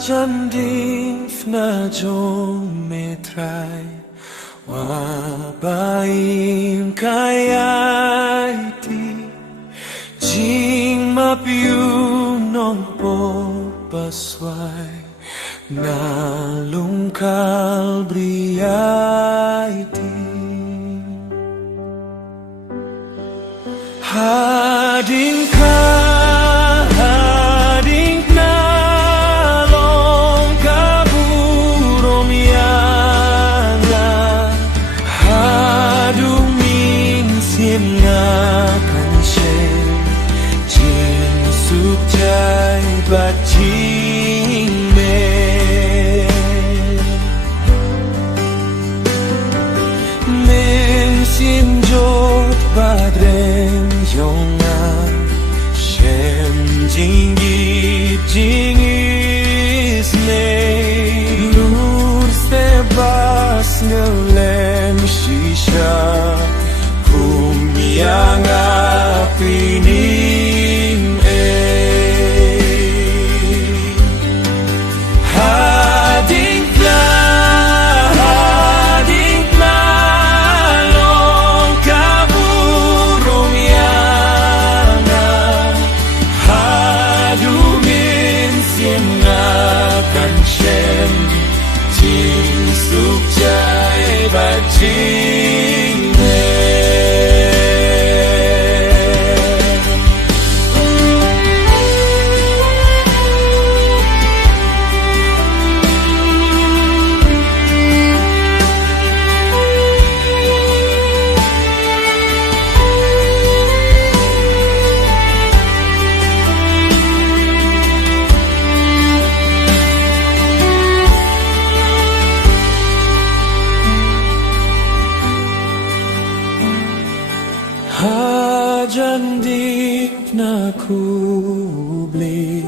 Hajandifna jometrai Wabaim kayaiti Jing mapiunong po pasway Nalungkal briyaiti Hadingka But Jing me Min sim jot badren yonga Shem jing git jing is ne Lur se bas ngelem shisha Kum yang apini Hajandifna kubli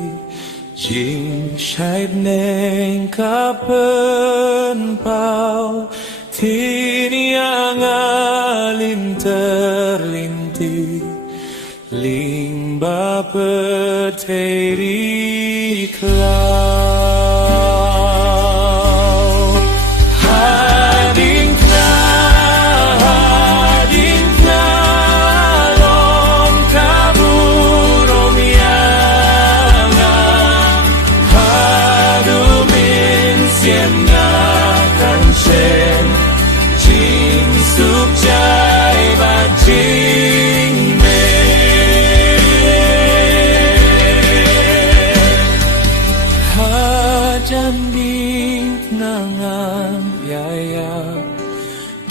Jing shaib neng kapen pau Tini yang alim terlinti Limba peteri klau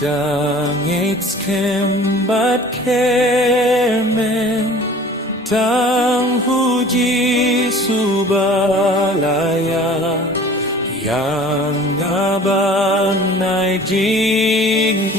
Dangits kembat kemen Tang huji subalaya Yang ngabanai jing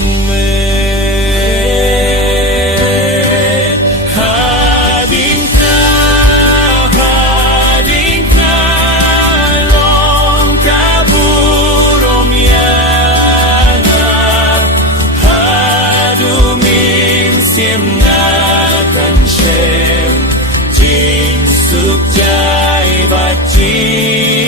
Jing suk jai bat jing